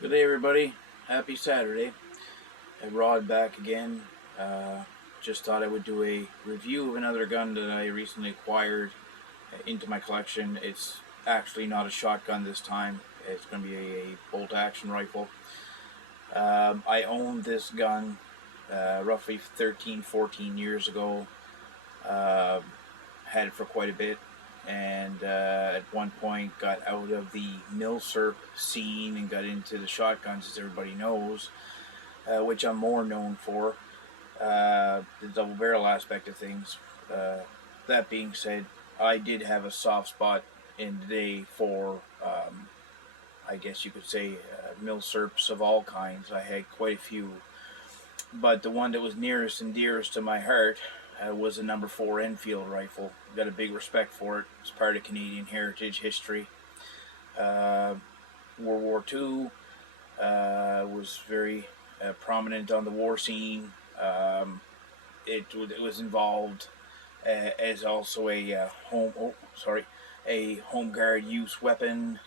Good day, everybody. Happy Saturday. Rod back again. Just thought I would do a review of another gun that I recently acquired into my collection. It's actually not a shotgun this time. It's going to be a bolt action rifle. I owned this gun roughly 13, 14 years ago. Had it for quite a bit, and at one point got out of the milsurp scene and got into the shotguns, as everybody knows, which I'm more known for, the double barrel aspect of things. That being said, I did have a soft spot in the day for, I guess you could say, milsurps of all kinds. I had quite a few, but the one that was nearest and dearest to my heart was a number 4 Enfield rifle. Got a big respect for it. It's part of Canadian heritage history. World War II was very prominent on the war scene. It was involved as also a home guard use weapon,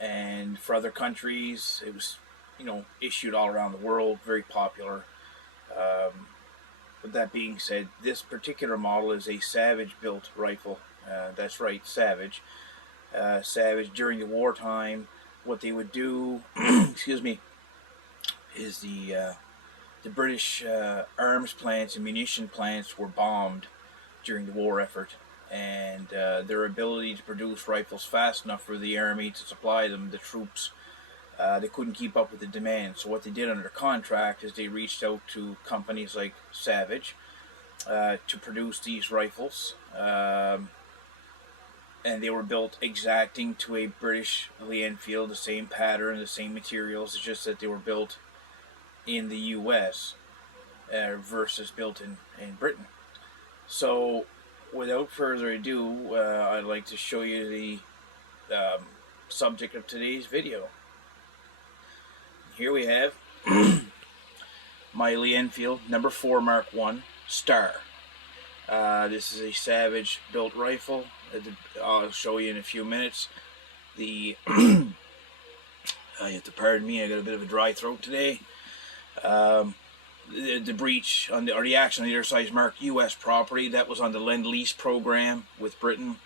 and for other countries it was issued all around the world. Very popular. With that being said, this particular model is a Savage built rifle. That's right, Savage. Savage during the wartime, what they would do, excuse me, is the British arms plants and munition plants were bombed during the war effort, and their ability to produce rifles fast enough for the army to supply them, the troops, they couldn't keep up with the demand. So what they did under contract is they reached out to companies like Savage to produce these rifles, and they were built exacting to a British Lee Enfield, the same pattern, the same materials. It's just that they were built in the U.S. Versus built in Britain. So without further ado, I'd like to show you the subject of today's video. Here we have my Lee Enfield number 4 Mark I Star. This is a Savage built rifle. I'll show you in a few minutes. You have to pardon me, I got a bit of a dry throat today. The breach on or the action on the other side is marked U.S. property. That was on the Lend-Lease program with Britain.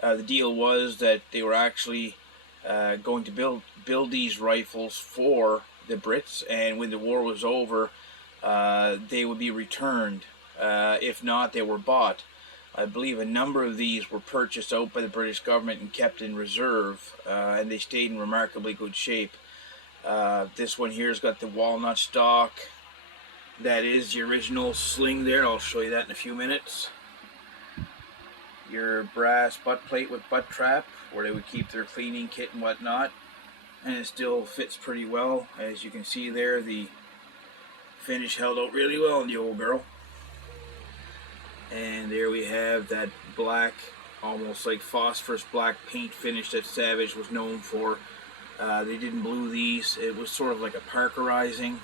The deal was that they were actually going to build these rifles for the Brits, and when the war was over, they would be returned. If not, they were bought. I believe a number of these were purchased out by the British government and kept in reserve, and they stayed in remarkably good shape. This one here has got the walnut stock. That is the original sling there. I'll show you that in a few minutes. Your brass butt plate with butt trap, where they would keep their cleaning kit and whatnot, and it still fits pretty well. As you can see there, the finish held out really well on the old girl. And there we have that black, almost like phosphorus black paint finish that Savage was known for. They didn't blue these. It was sort of like a parkerizing.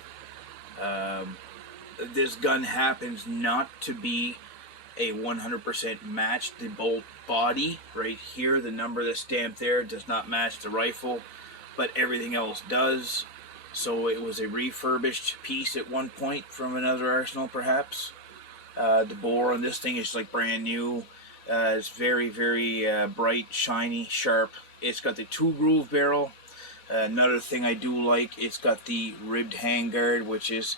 This gun happens not to be a 100% match. The bolt body right here, the number that's stamped there, does not match the rifle, but everything else does. So it was a refurbished piece at one point from another arsenal, perhaps. The bore on this thing is like brand new. It's very, very bright, shiny, sharp. It's got the 2-groove barrel. Another thing I do like, it's got the ribbed handguard, which is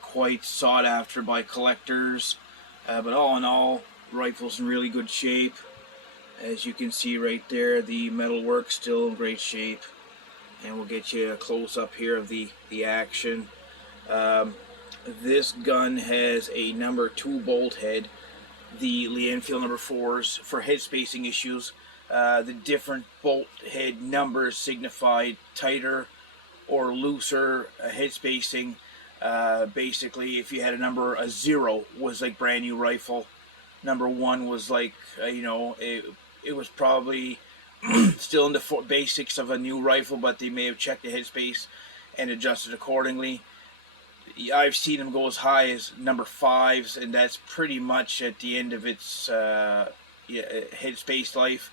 quite sought after by collectors. But all in all, rifle's in really good shape. As you can see right there, the metalwork still in great shape. And we'll get you a close-up here of the action. This gun has a number 2 bolt head. The Lee Enfield number 4s, for head spacing issues, the different bolt head numbers signified tighter or looser head spacing. Basically, if you had a 0 was like brand new rifle. Number 1 was like, it was probably still in the basics of a new rifle, but they may have checked the headspace and adjusted accordingly. I've seen them go as high as number 5s, and that's pretty much at the end of its headspace life.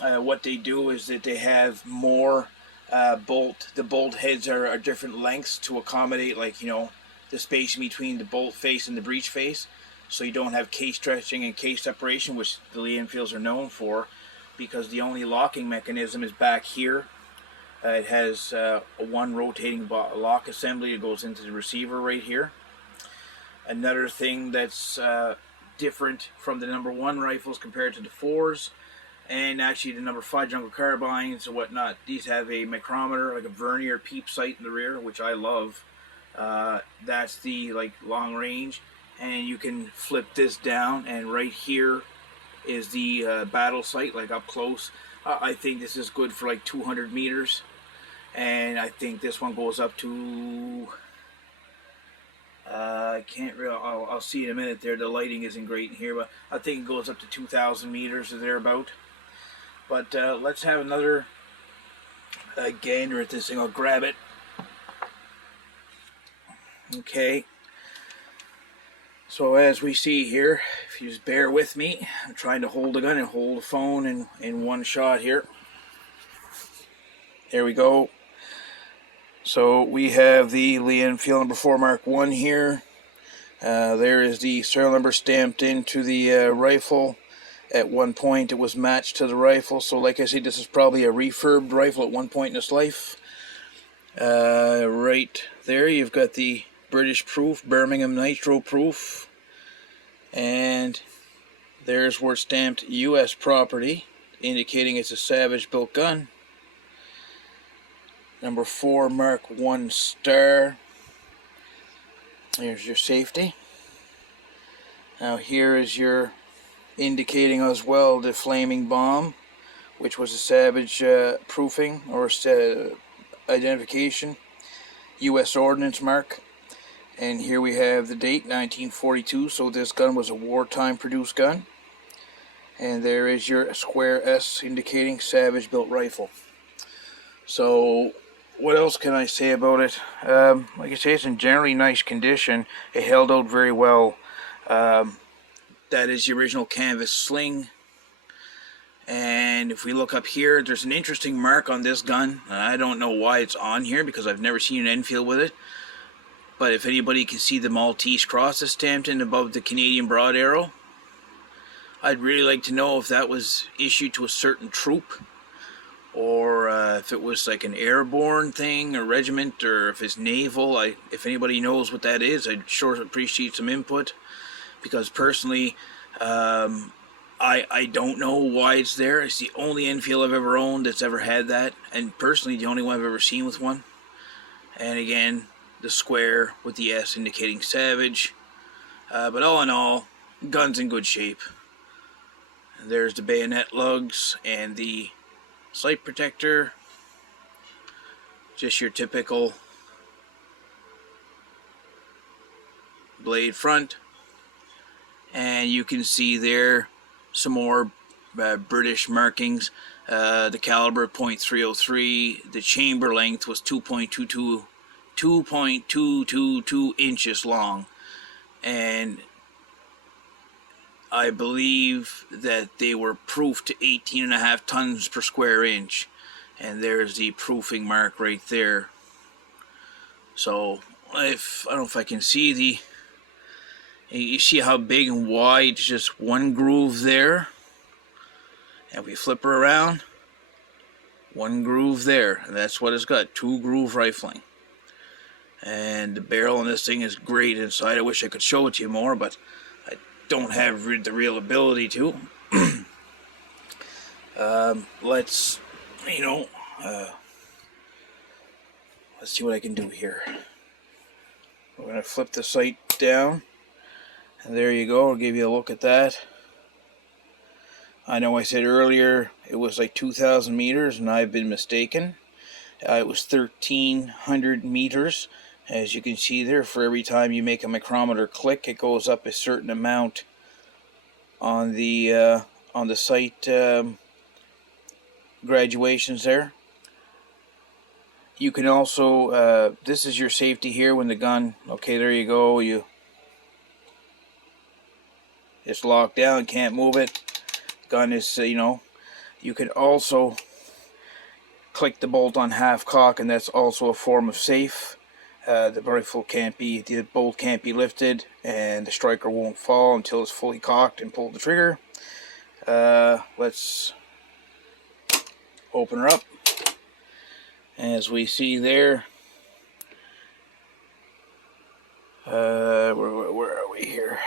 What they do is that they have more The bolt heads are different lengths to accommodate, like, the spacing between the bolt face and the breech face, so you don't have case stretching and case separation, which the Lee Enfields are known for, because the only locking mechanism is back here. It has a one rotating lock assembly that goes into the receiver right here. Another thing that's different from the number 1 rifles compared to the 4s, and actually the number 5 jungle carbines and whatnot, these have a micrometer, like a vernier peep sight in the rear, which I love. That's the long range, and you can flip this down, and right here is the battle sight, like up close. I think this is good for like 200 meters, and I think this one goes up to I can't really, I'll see in a minute there, the lighting isn't great in here, but I think it goes up to 2,000 meters or thereabout. But let's have another gander at this thing. I'll grab it. Okay. So as we see here, if you just bear with me, I'm trying to hold the gun and hold the phone in one shot here. There we go. So we have the Lee Enfield number 4 Mark I here. There is the serial number stamped into the rifle. At one point it was matched to the rifle, so like I said, this is probably a refurbed rifle at one point in its life. Right there you've got the British proof, Birmingham Nitro proof, and there's where it's stamped US property, indicating it's a Savage built gun. Number 4 Mark I star. Here's your safety. Now here is your indicating as well the flaming bomb, which was a Savage proofing or identification, U.S. Ordnance mark. And here we have the date, 1942, so this gun was a wartime produced gun. And there is your square S indicating Savage built rifle. So what else can I say about it? Like I say, it's in generally nice condition. It held out very well. That is the original canvas sling. And if we look up here, there's an interesting mark on this gun. I don't know why it's on here, because I've never seen an Enfield with it. But if anybody can see the Maltese cross that's stamped in above the Canadian broad arrow, I'd really like to know if that was issued to a certain troop, or if it was like an airborne thing or regiment, or if it's naval. If anybody knows what that is, I'd sure appreciate some input, because personally I don't know why it's there. It's the only Enfield I've ever owned that's ever had that, and personally the only one I've ever seen with one. And again, the square with the S indicating Savage. But all in all, gun's in good shape. And there's the bayonet lugs and the sight protector. Just your typical blade front. And you can see there some more British markings. The caliber .303. The chamber length was 2.222 inches long. And I believe that they were proofed to 18.5 tons per square inch. And there's the proofing mark right there. So I don't know if I can see the... You see how big and wide, it's just one groove there. And we flip her around, one groove there. And that's what it's got, 2-groove rifling. And the barrel on this thing is great inside. I wish I could show it to you more, but I don't have the real ability to. Let's see what I can do here. We're going to flip the sight down. And there you go, I'll give you a look at that. I know I said earlier it was like 2,000 meters, and I've been mistaken. It was 1,300 meters. As you can see there, for every time you make a micrometer click, it goes up a certain amount on the sight graduations there. You can also, this is your safety here when the gun, okay, there you go, it's locked down, can't move it. Gun is, you can also click the bolt on half cock, and that's also a form of safe. The bolt can't be lifted, and the striker won't fall until it's fully cocked and pull the trigger. Let's open her up. As we see there, where are we here?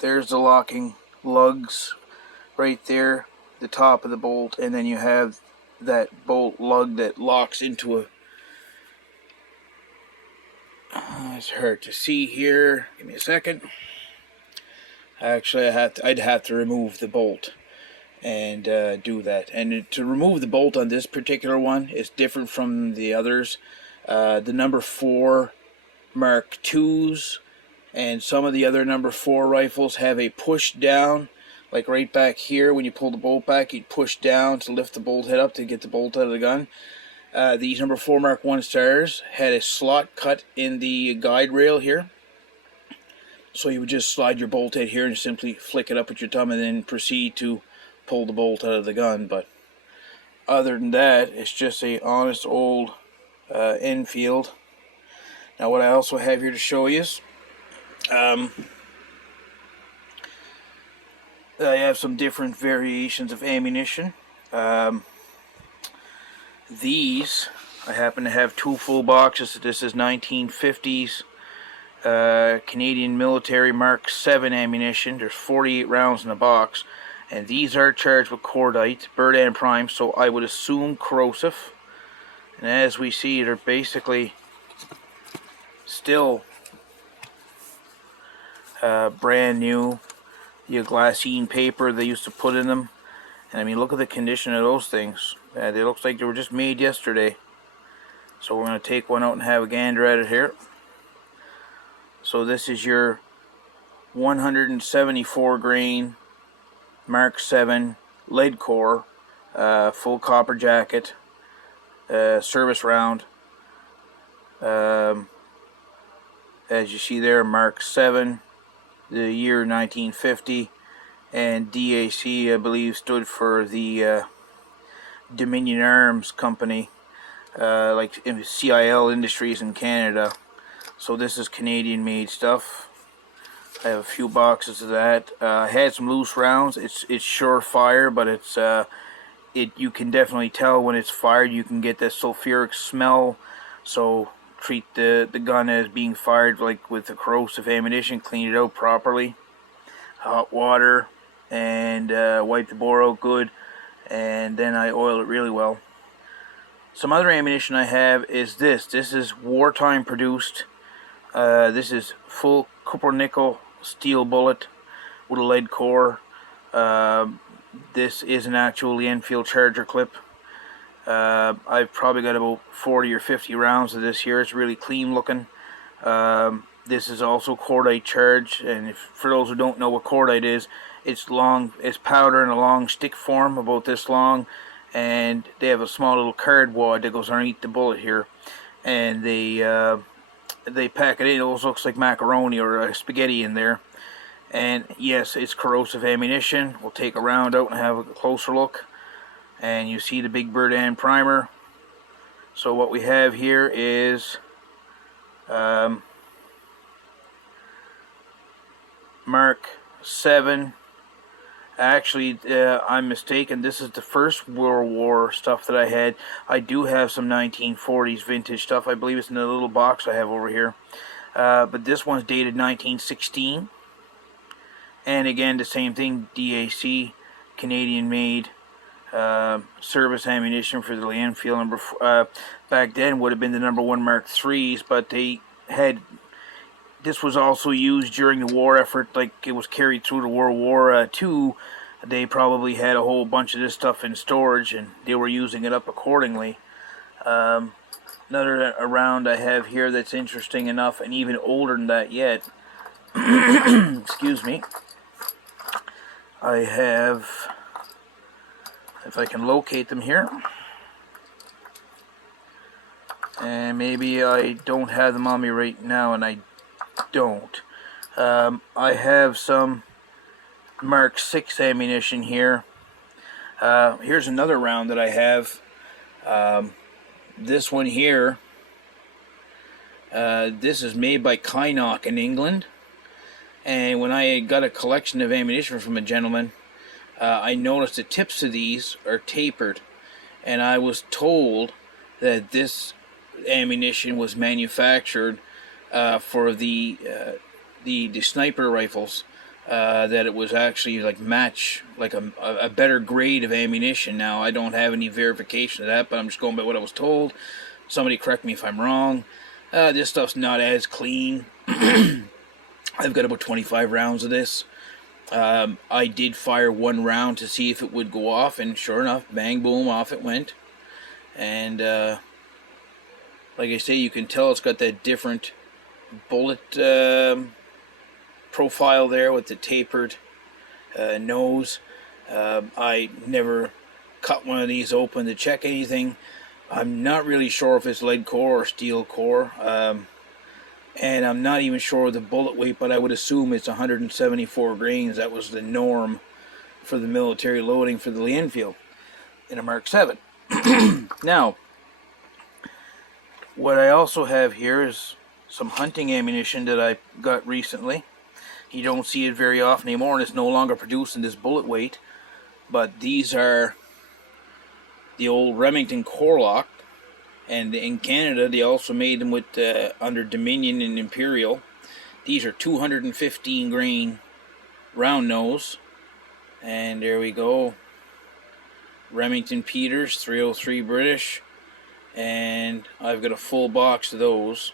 There's the locking lugs right there, the top of the bolt, and then you have that bolt lug that locks into a. It's hard to see here. Give me a second. Actually, I'd have to remove the bolt and do that. And to remove the bolt on this particular one is different from the others. The number 4 Mark IIs and some of the other number 4 rifles have a push down, like right back here. When you pull the bolt back, you'd push down to lift the bolt head up to get the bolt out of the gun. These number 4 Mark I stars had a slot cut in the guide rail here. So you would just slide your bolt head here and simply flick it up with your thumb and then proceed to pull the bolt out of the gun. But other than that, it's just a honest old Enfield. Now what I also have here to show you is I have some different variations of ammunition. These, I happen to have 2 full boxes. This is 1950s Canadian military Mark 7 ammunition. There's 48 rounds in the box, and these are charged with cordite, bird and prime, so I would assume corrosive. And as we see, they're basically still brand new. The glassine paper they used to put in them, and I mean, look at the condition of those things. They look like they were just made yesterday. So we're going to take one out and have a gander at it here. So this is your 174 grain Mark 7 lead core, full copper jacket, service round. As you see there, Mark 7, the year 1950, and DAC, I believe, stood for the Dominion Arms Company, like CIL Industries in Canada. So this is Canadian made stuff. I have a few boxes of that. I had some loose rounds. It's surefire, but it's you can definitely tell when it's fired. You can get that sulfuric smell. So treat the gun as being fired like with the corrosive ammunition. Clean it out properly. Hot water, and wipe the bore out good, and then I oil it really well. Some other ammunition I have is this. This is wartime produced. This is full copper nickel steel bullet with a lead core. This is an actual Lee Enfield charger clip. I've probably got about 40 or 50 rounds of this here. It's really clean looking. This is also cordite charged, and for those who don't know what cordite is, it's long, it's powder in a long stick form about this long, and they have a small little card wad that goes underneath the bullet here, and they pack it in. It almost looks like macaroni or spaghetti in there. And yes, it's corrosive ammunition. We'll take a round out and have a closer look. And you see the big bird and primer. So what we have here is Mark 7. Actually, I'm mistaken. This is the First World War stuff that I had. I do have some 1940s vintage stuff. I believe it's in the little box I have over here. But this one's dated 1916. And again, the same thing, DAC, Canadian made. Service ammunition for the Lee Enfield back then would have been the number 1 Mark IIIs, but they had, this was also used during the war effort, like it was carried through to World War II. They probably had a whole bunch of this stuff in storage, and they were using it up accordingly. Another round I have here that's interesting enough, and even older than that yet. Excuse me. I have, if I can locate them here, and maybe I don't have them on me right now, and I don't. I have some Mark 6 ammunition here. Here's another round that I have. This one here, this is made by Kynoch in England. And when I got a collection of ammunition from a gentleman, I noticed the tips of these are tapered. And I was told that this ammunition was manufactured for the sniper rifles. That it was actually like a better grade of ammunition. Now I don't have any verification of that, but I'm just going by what I was told. Somebody correct me if I'm wrong. This stuff's not as clean. I've got about 25 rounds of this. I did fire one round to see if it would go off, and sure enough, bang boom, off it went. And like I say, you can tell it's got that different bullet profile there with the tapered nose. I never cut one of these open to check anything. I'm not really sure if it's lead core or steel core, and I'm not even sure of the bullet weight, but I would assume it's 174 grains. That was the norm for the military loading for the Lee Enfield in a Mark 7. Now, what I also have here is some hunting ammunition that I got recently. You don't see it very often anymore, and it's no longer produced in this bullet weight. But these are the old Remington Corlock, and in Canada they also made them with under Dominion and Imperial. These are 215 grain round nose, and there we go. Remington Peters 303 British, and I've got a full box of those.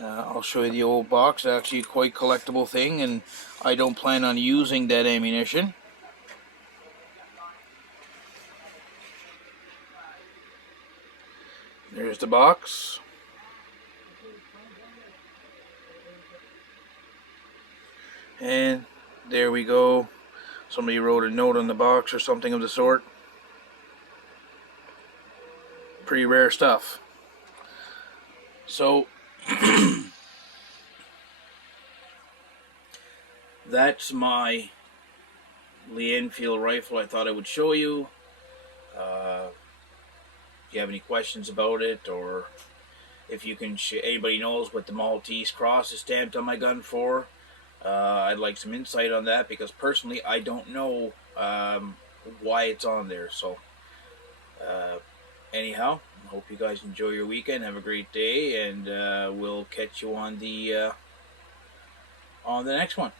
I'll show you the old box. It's actually a quite collectible thing, and I don't plan on using that ammunition. There's the box. And there we go. Somebody wrote a note on the box or something of the sort. Pretty rare stuff. So that's my Lee Enfield rifle. I thought I would show you. If you have any questions about it, or if you can, anybody knows what the Maltese cross is stamped on my gun for, I'd like some insight on that, because personally I don't know why it's on there. So anyhow, I hope you guys enjoy your weekend. Have a great day, and we'll catch you on the next one.